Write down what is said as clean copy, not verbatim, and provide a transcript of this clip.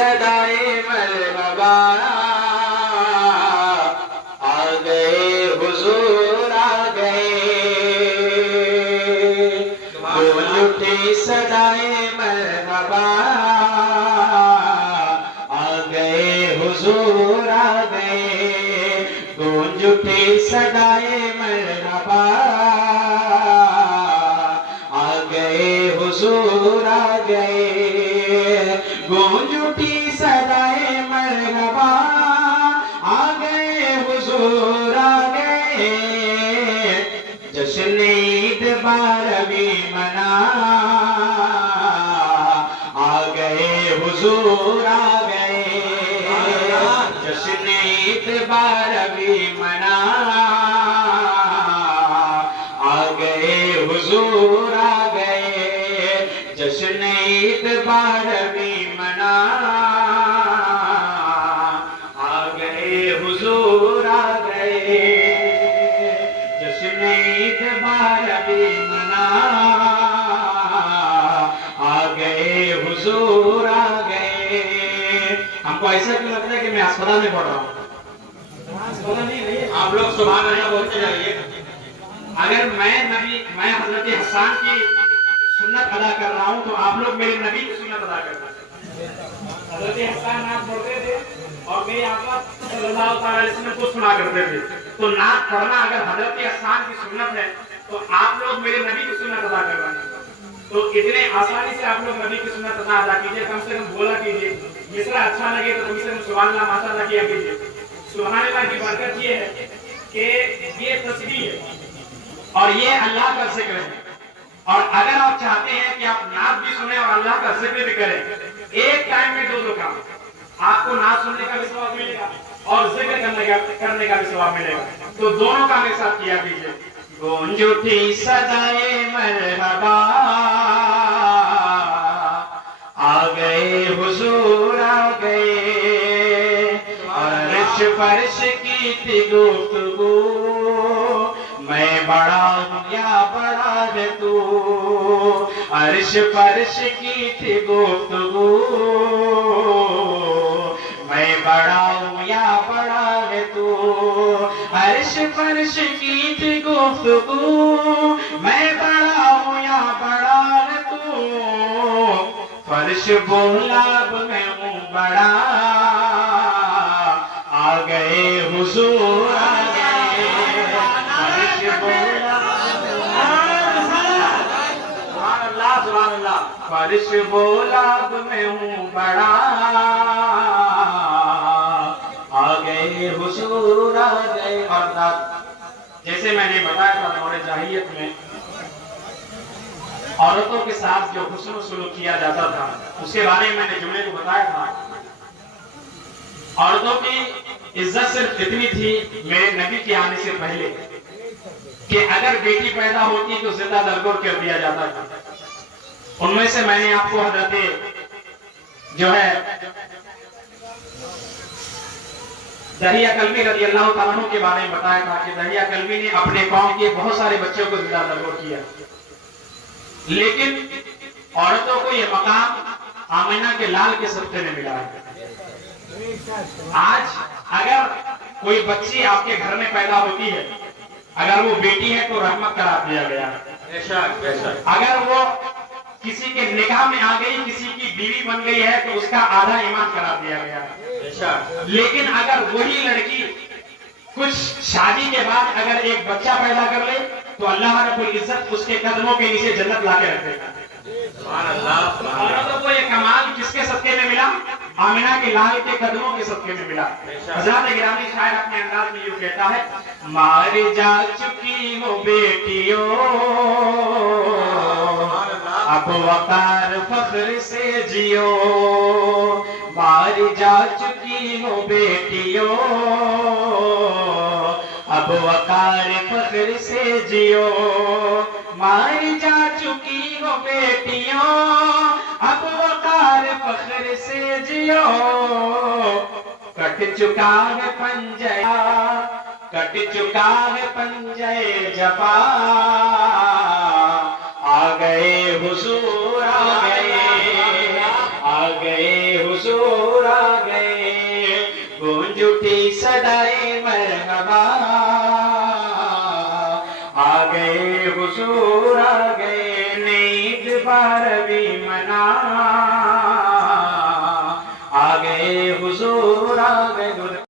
सदाए मरहबा, आ गए हुजूर आ गए। गूंज उठी सदाए मरहबा, आ गए हुजूर आ गए। गूंज उठी सदाए मरहबा, आ गए हुजूर आ गए। गूंज उठी सदाए मरहबा, आ गए हुजूर आ गए। जश्न ईद 12वीं मना, आ गए हुजूर आ गए। जश्न ईद 12वीं मना, आ गए हुजूर आ गए। जश्न ईद 12वीं मना, आ गए हुजूर आ गए। जश्न ईद 12वीं मना, आ गए हुजूर आ गए। हमको ऐसा क्यों लगता है कि मैं अस्पताल में पढ़ रहा हूँ? आप लोग सुभान अल्लाह बोलते जाइए। अगर मैं हजरत हसन की सुन्नत अदा कर रहा हूँ तो आप लोग मेरे नबी की सुन्नत अदा कर रहे हैं। हजरत हसन नात पढ़ते थे और मेरे आका सल्लल्लाहु अलैहि वसल्लम को सुना करते थे। तो नात पढ़ना अगर हजरत हसन की सुन्नत है तो आप लोग मेरे नबी की सुन्नत अदा कर रहे हैं। तो इतने आसानी से आप लोग नबी की सुन्नत अदा कीजिए। कम से कम बोला कीजिए। मिसरा अच्छा लगे तो कम से कम सुभान अल्लाह माशाअल्लाह किया कीजिए। सुभान अल्लाह की बरकत ये है कि ये तस्बीह है और ये अल्लाह का जिक्र है। और अगर आप चाहते हैं कि आप नात भी सुने और अल्लाह का जिक्र भी करें, एक टाइम में दो काम, आपको नात सुनने का भी सवाब मिलेगा और जिक्र करने का भी सवाब मिलेगा। तो दोनों काम एक साथ किया कीजिए। गूंज उठी सदाए मरहबा, आ गए हुजूर आ गए। अर्श फर्श की थी गुफ्तगू, मैं बड़ा हूँ या बड़ा है तू। अर्श फर्श की थी गुफ्तगू, मैं बड़ा हूँ या बड़ा है तू। अर्श फर्श की थी गुफ्तगू, मैं बड़ा हूँ या बड़ा है तू। फर्श बोला अब मैं हूँ बड़ा, आ गए हुजूर आ गए। फर्श बोला सुभान अल्लाह। फर्श बोला अब मैं हूँ बड़ा, आ गए हुजूर आ गए। और जैसे मैंने बताया था दौरे जाहिलियत में औरतों के साथ जो हुस्न सुलूक किया जाता था उसके बारे में मैंने जुमले को बताया था। औरतों की इज्जत सिर्फ इतनी थी मेरे नबी के आने से पहले कि अगर बेटी पैदा होती तो जिंदा दरगोर कर दिया जाता था। उनमें से मैंने आपको हजरत जो है दहिया कल्बी रज़ियल्लाहु ताला अन्हु के बारे में बताया था कि दहिया कल्बी ने अपने कौम के बहुत सारे बच्चों को जिंदा दरगोर किया, लेकिन औरतों को यह मकाम आमिना के लाल के सदक़े में मिला है। आज अगर कोई बच्ची आपके घर में पैदा होती है, अगर वो बेटी है तो रहमत करार दिया गया है। अगर वो किसी के निकाह में आ गई, किसी की बीवी बन गई है तो उसका आधा ईमान करार दिया गया है। लेकिन अगर वही लड़की कुछ शादी के बाद अगर एक बच्चा पैदा कर ले तो अल्लाह रब्बुल इज्जत उसके कदमों के नीचे जन्नत लाके रख देगा। औरतों को ये कमाल किसके सदके में मिला? आमिना के लाल के कदमों के सदके में मिला। हज़रत गिरामी शायर अपने अंदाज में यूं कहता है, मार जा चुकी हो बेटियों अब वकार फख्र से जियो। मार जा चुकी हो बेटियों अब वकार फख्र से जियो। मार जा चुकी हो बेटियों अब वकार फख्र से जियो। कट चुका है पंजया, कट चुका है पंजय जफा। आ गए हुजूर आ गए, आ गए हुजूर गूंज उठी सदाए मरहबा, आ गए हुजूर आ गए नींद बारहवीं मना, आ गए हुजूर आ गए।